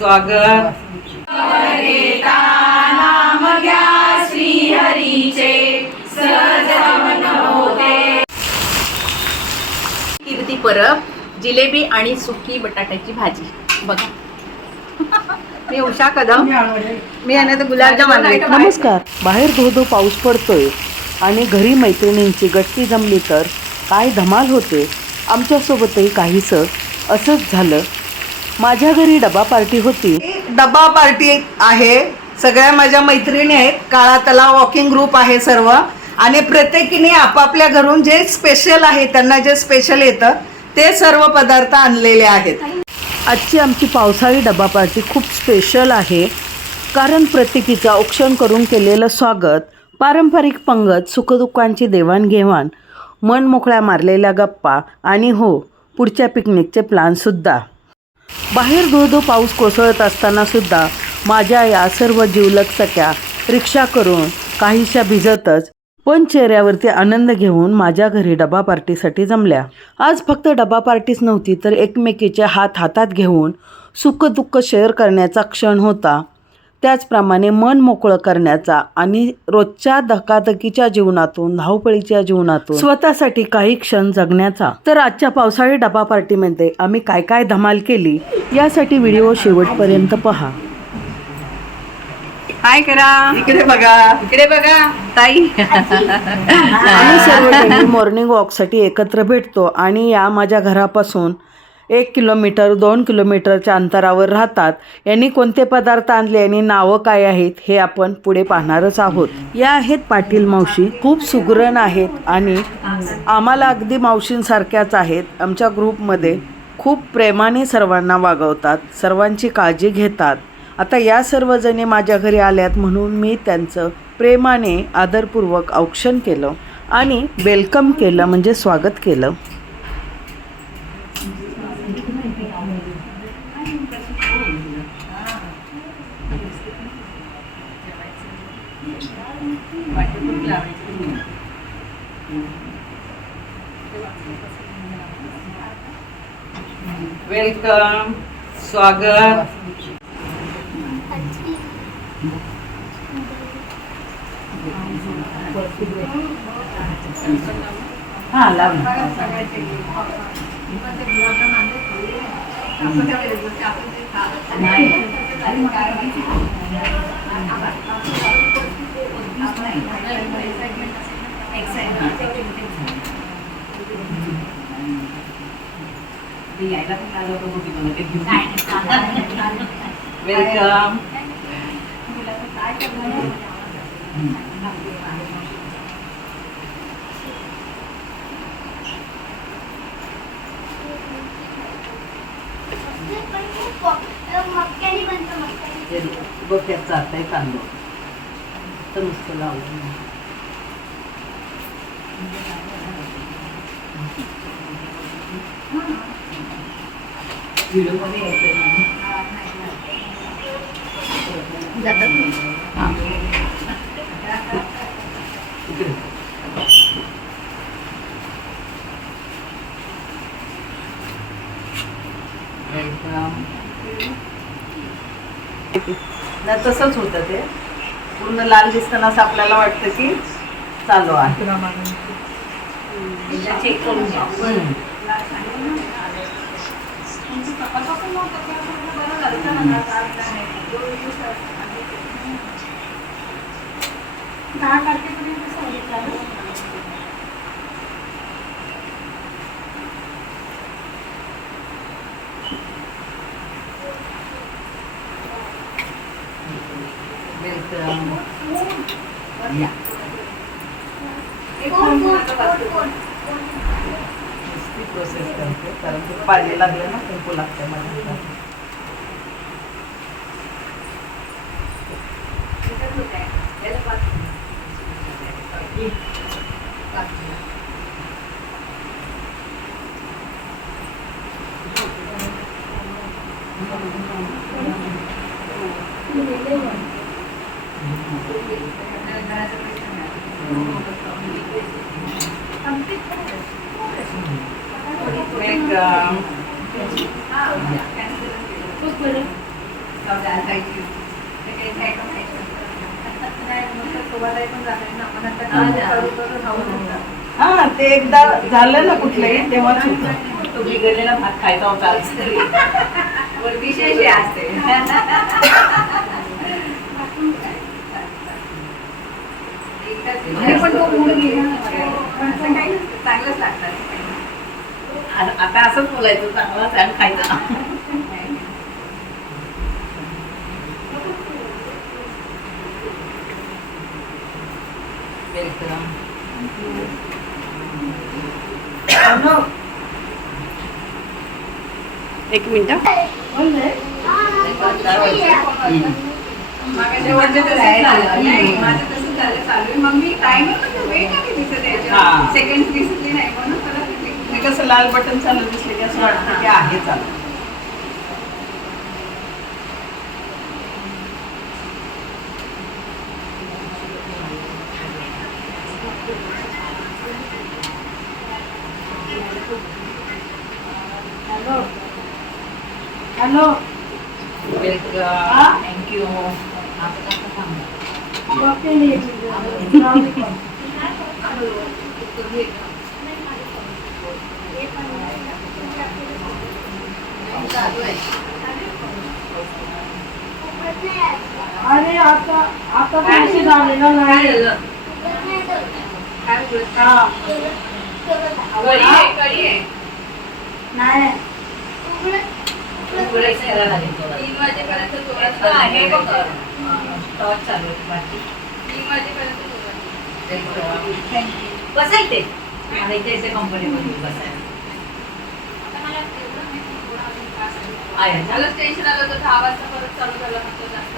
स्वागत. नाम घ्या श्री हरीचे सहज मन होते. कीर्ती परब, जिलेबी आणि सुकी बटाट्याची भाजी. बघा, मी उषा कदम, मी याने तर गुलाबजाम आणले. नमस्कार. बाहेर धो पाऊस पडतोय आणि घरी मैत्रिणींची गट्टी जमली तर काय धमाल होते. आमच्यासोबतही काहीसं असंच झालं. माझ्या घरी डबा पार्टी होती. डबा पार्टी आहे. सगळ्या माझ्या मैत्रिणी आहेत. काळा तलाव वॉकिंग ग्रुप आहे सर्व, आणि प्रत्येकीने आपापल्या घरून जे स्पेशल आहे, त्यांना जे स्पेशल येतं ते सर्व पदार्थ आणलेले आहेत. आजची आमची पावसाळी डबा पार्टी खूप स्पेशल आहे, कारण प्रत्येकीचं औक्षण करून केलेलं स्वागत, पारंपरिक पंगत, सुखदुःखांची देवाणघेवाण, मन मोकळ्या मारलेल्या गप्पा आणि हो, पुढच्या पिकनिकचे प्लॅनसुद्धा. बाहेर धो पाऊस कोसळत असतानासुद्धा माझ्या या सर्व जिवलग सख्या रिक्षा करून काहीशा भिजतच पण चेहऱ्यावरती आनंद घेऊन माझ्या घरी डबा पार्टीसाठी जमल्या. आज फक्त डबा पार्टीच नव्हती, तर एकमेकीचे हात हातात घेऊन सुखदुःख शेअर करण्याचा क्षण होता. त्याचप्रमाणे मन मोकळं करण्याचा आणि रोजच्या धकाधकीच्या जीवनातून, धावपळीच्या जीवनातून स्वतःसाठी काही क्षण जगण्याचा. तर आजच्या पावसाळी डबा पार्टीमध्ये आम्ही काय काय धमाल केली यासाठी व्हिडिओ शेवटपर्यंत पहा. हाय करा, इकडे बघा, इकडे बघा ताई. आम्ही सर्व मॉर्निंग वॉकसाठी एकत्र भेटतो आणि या माझ्या घरापासून 1 किलोमीटर 2 किलोमीटरच्या अंतरावर राहतात. यांनी कोणते पदार्थ आणले आणि नावं काय आहेत हे आपण पुढे पाहणारच आहोत. या आहेत पाटील मावशी. खूप सुगरण आहेत आणि आम्हाला अगदी मावशींसारख्याच आहेत. आमच्या ग्रुपमध्ये खूप प्रेमाने सर्वांना वागवतात, सर्वांची काळजी घेतात. आता या सर्वजणी माझ्या घरी आल्यात म्हणून मी त्यांचं प्रेमाने आदरपूर्वक औक्षण केलं आणि वेलकम केलं, म्हणजे स्वागत केलं. वेलकम, स्वागत. हां, लाव ना. वेलकम. डोक्यात चालतंय तांदूळ तर नुसतं लावलं. व्हिडिओमध्ये यायचं ना, तसंच होतं ते. पूर्ण लाल दिसतानाच आपल्याला वाटतं की चालू आहे. चेक करून घ्या. प्रोसेस करते, कारण ते पाणी लागलं ना, कुंकू लागतं माझ्या. हा ते एकदा झालं ना कुठलंही तेव्हाच होतं. तो बिघडलेला भात खायचा होता आज तरी. विशेष हे असते. पण तो मूड गेला. चांगलंच लागतात. आता असंच बोलायचं, चांगलाच आणि खायचा. एक मिनिट. सेकंड दिसली नाही म्हणून ते कसं लाल बटन चालू दिसले की असं वाटतं की आहे चालू. Hello thank you. अरे आता पैसे झालेला नाही. नाही बसायचे कंपनीमध्ये बसायला. स्टेशन आलं होतं 10 वाजता परत चालू झाला होतं जास्त.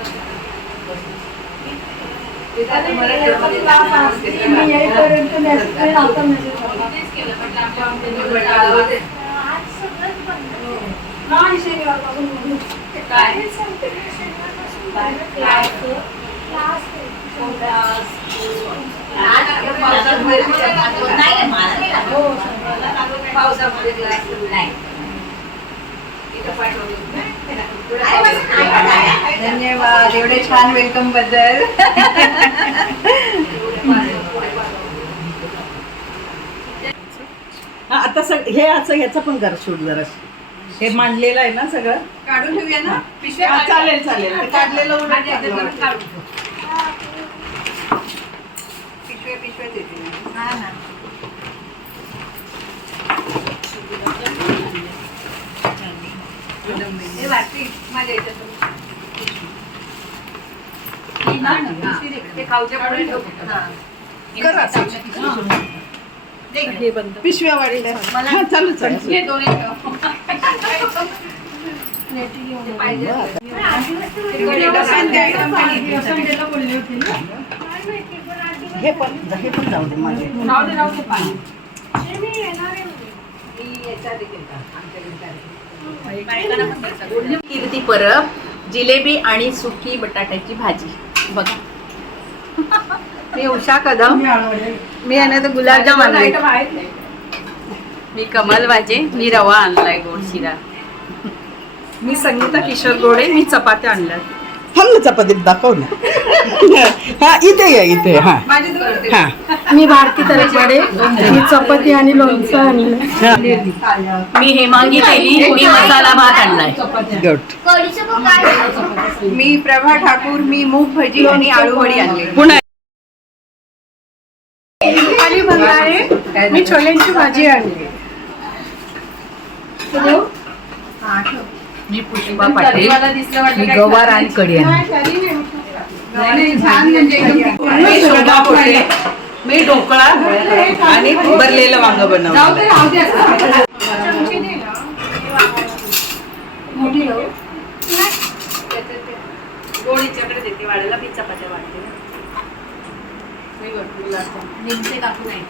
पावसामध्ये क्लास नाही. धन्यवाद एवढे छान वेलकम बद्दल. काढून ठेवूया ना. हा, चालेल चालेल ते काढलेलं उलट चांगलं वाटतं. पिशव्याच येते. हे वाटते माझ्या याच्यात ते खाऊच्या पुढे कर असं. पिशव्या वाढल्या. हा चालू चालू. हे पण जाऊ दे माझे. कीर्ती परब जिलेबी आणि सुकी बटाट्याची भाजी. बघा मी उषा कदम. मी याने तर गुलाबजाम आणले. मी कमल वाजे. मी रवा आणलाय गोड शिरा. मी संगीता किशोर गोडे. मी चपात्या आणल्या. थांब ना चपातीत दाखव ना. हा इथे या इथे. हा हा मी भारती तरफडे. मी चपाती आणि लोणचं आणलं. मी हेमांगी केली. मी मसाला भात आणलाय. गुड. मी प्रभा ठाकूर. मी मूग भजी आणि आळू वडी आणली. पुन्हा रुपाली भंगारे. मी छोल्यांची भाजी आणली. मी पुष्पा पाटील. मी गवार आणि कढी आणली. मी शोभा पोटे. मी ढोकळा आणि भरलेलं वांग बनवलं. गोळीच्याकडे देते वाढायला. मी चपात्या वाढते. निमसे काकू नाही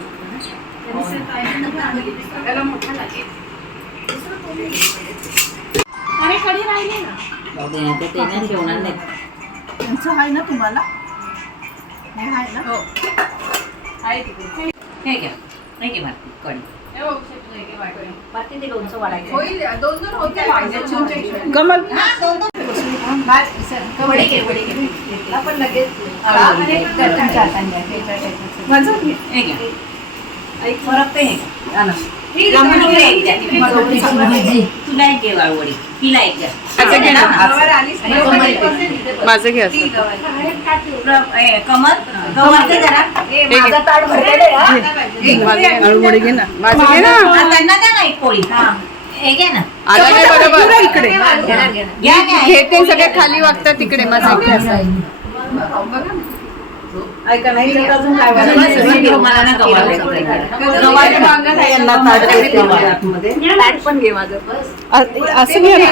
त्याला मोठा लागेल. त्यांचं आहे ना तुम्हाला. हे आहे ना. हो आहे तिकडे. हे घ्या. हे घे भात कढी. बाकी ते लोणचं वाढायचं होईल, दोन दोन होते वांग्याची. कमल वडे घे, वडे घे. आपण लगेच तुमच्या हाताने घ्या. माझं हे घ्या. फरक ते हे. तुला एक घे वाळवडी, तिला एक घ्या. असं घे ना. माझं घे असं. कमल कमल घे जरा. माझं ताट भरलेलं आहे, हा. अळूवडी घे ना. माझं घे ना. त्यांना द्या ना एक पोळी. हे घे ना. आलं नाही बरोबर. इकडे घ्या घ्या. घेते सगळे खाली वागतात तिकडे माझं घे असं. ऐका नाही तर अजून काय सगळं वाजलं? मला ना गव्हाचं यांना ताट देते मी आतमध्ये. ताट पण घे माझं. असं घे ना.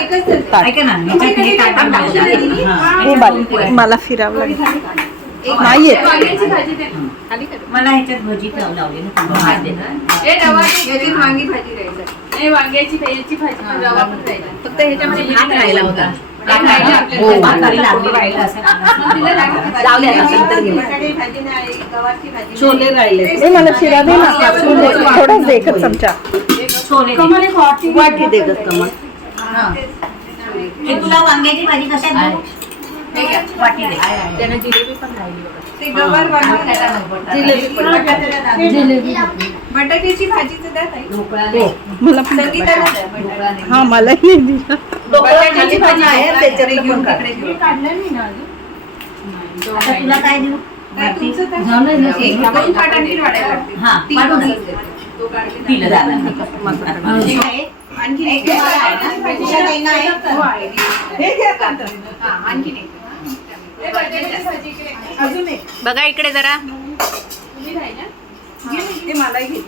ऐका ना, ह्याच्यात हे ताट टाकून द्या. मला फिरावं लागेल. नाही येत. मला ह्याच्यात भजी लावली ना भात दे. वांग्याची याची भाजी पण रवा पण राहिला. फक्त ह्याच्यामध्ये भात राहिला होता. हो. भाकरी लागली राहिला असं. जाऊ द्या ना, नंतर घेऊ. छोले राहिले. ए, मला शिरा दे ना. थोडंच दे, एकच चमचा. छोले दे. वाटी दे ग कमल. हे तुला वांग्याची भाजी कशात देऊ? वाटी दे. त्यानं जिलेबी पण राहिली बघा. जिलेबी बटाट्याची भाजीचं द्या ताई. मला संगीताला द्या बटाटे. हा मला बटाट्याची भाजी आहे त्याच्यात पण काढ. आता तुला काय देऊ? तुमचं काय? झालं ना. एक दोन पाट आणखी वाढायला लागतील. हा, तीन वाढून वाजले. दे. तो काढले ना. पिलं झालं. हे आहे. आणखी एक तुम्हाला आहे ना? तुझ्या ताईंना आहे? हो, आहे. हे घ्या ताट. हा, आणखी एक. हे बटाट्याची भाजी इकडे. अजून एक. बघा इकडे जरा. ते मलाही घे.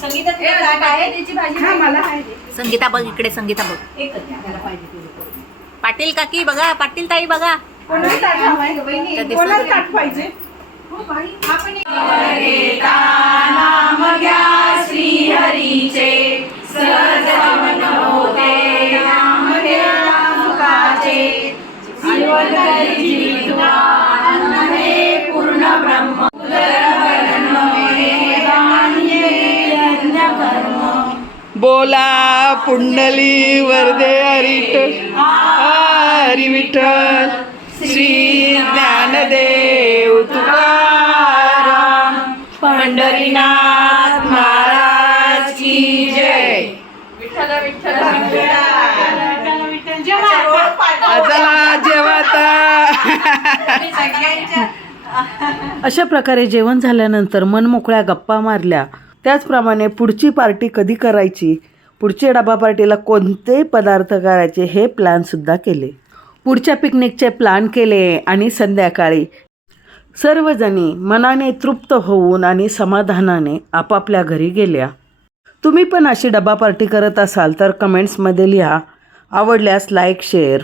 संगीता तुला ताट आहे? हा, मला आहे. संगीता बघ इकडे, संगीता बघ. एकच द्या, त्याला पाहिजे तेवढं. पाटील काकी बघा, पाटील ताई बघा. कोणाला ताट हवंय? कोणाला ताट पाहिजे? हो, बाई. हा पण एक. बोला पुंडली वरदे हरी विठ्ठल श्री ज्ञानदेव तुकाराम पंढरीनाथ महाराज की जय. चला जेवाता. अशा प्रकारे जेवण झाल्यानंतर मनमोकळ्या गप्पा मारल्या. त्याचप्रमाणे पुढची पार्टी कधी करायची, पुढच्या डबा पार्टीला कोणते पदार्थ करायचे हे प्लॅनसुद्धा केले. पुढच्या पिकनिकचे प्लॅन केले आणि संध्याकाळी सर्वजणी मनाने तृप्त होऊन आणि समाधानाने आपापल्या घरी गेल्या. तुम्ही पण अशी डबा पार्टी करत असाल तर कमेंट्समध्ये लिहा. आवडल्यास लाईक शेअर